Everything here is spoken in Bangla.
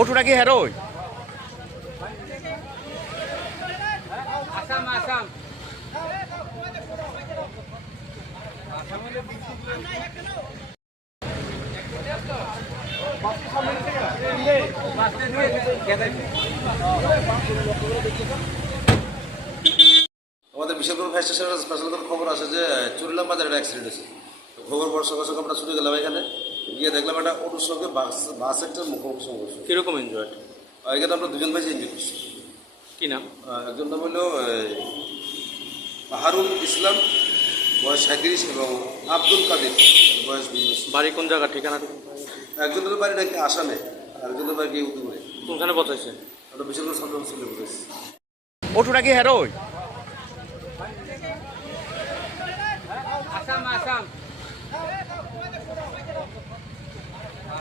ওটুটা কি আসাম আমাদের বিশালপুর ফায়ার স্টেশনের স্পেশাল খবর আসে যে চুরিলাম বাজারে একটা অ্যাক্সিডেন্ট হয়েছে। খবর পর সকাল সকাল আমরা ছুটে গেলাম এখানে। গিয়ে দেখলাম একটা অটোর সঙ্গে বাস বাস একটা মুখোমুখি সংঘর্ষ কীরকম এনজয়েড এখানে আমরা দুজন ভাই ইঞ্জুরি করছি কি নাম? একজন নাম হলো হারুন ইসলাম বয়স সাঁত্রিশ এবং আব্দুল কাদের বয়স বিশ বাড়ি কোন জায়গা ঠিকানা একজনের বাড়ি নাকি আসামে আর একজনের বাড়ি গিয়ে উদুমে কোনখানে বসাইছে? আমরা বিশালপুর সামনে চলে পড়েছি ওটুটা কি হেরোই? আসাম আসাম।